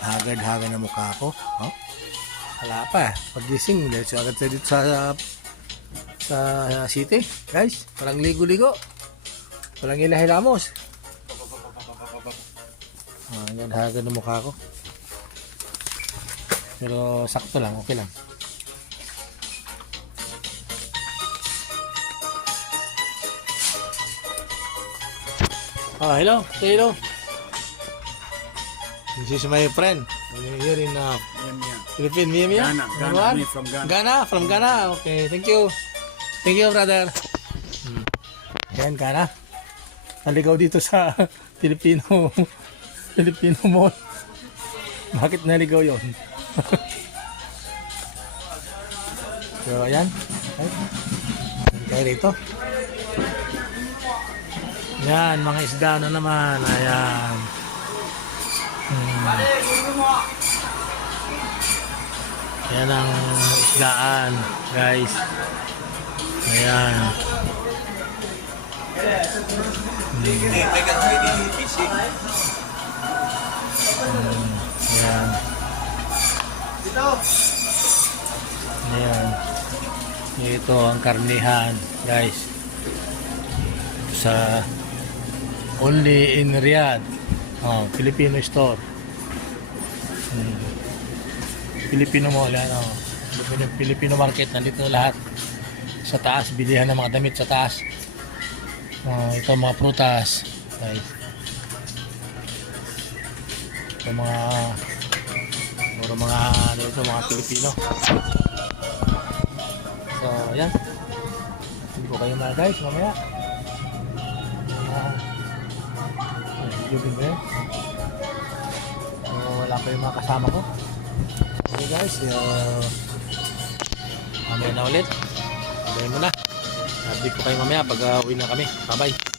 Hagad-hagad na mukha ko. Oh? Wala pa. Pag-gising, let's agad tayo dito sa city. Guys, parang ligo-ligo. Walang hilamos. Hagad-hagad na mukha ko. Pero sakto lang, okay lang. Hello, say hello. This is my friend. Here in Philippines, Mia. Ghana, me from Ghana. From Ghana. Okay, thank you. Thank you, brother. Yan, Ghana. Naligaw dito sa Filipino mall. Bakit naligaw yun? So, ayan. Okay, rito. Yan, mga isda na naman. Ayan. Yan ang isdaan, guys. Ayan. Ayan. Ayan. Ito ang karnihan, guys. Sa only in Riyadh. Filipino store. Filipino mall yan. Filipino market. Nandito lahat. Sa taas, bilihan ng mga damit sa taas. Ito mga prutas. Guys. Ito mga Filipino. So, yan. Hindi ko kayo mga guys mamaya. Video din ba yun? So, wala pa yung mga kasama ko. Okay guys, mamaya na ulit. Mamaya muna. Update ko kayo mamaya pag uwi na kami. Bye bye.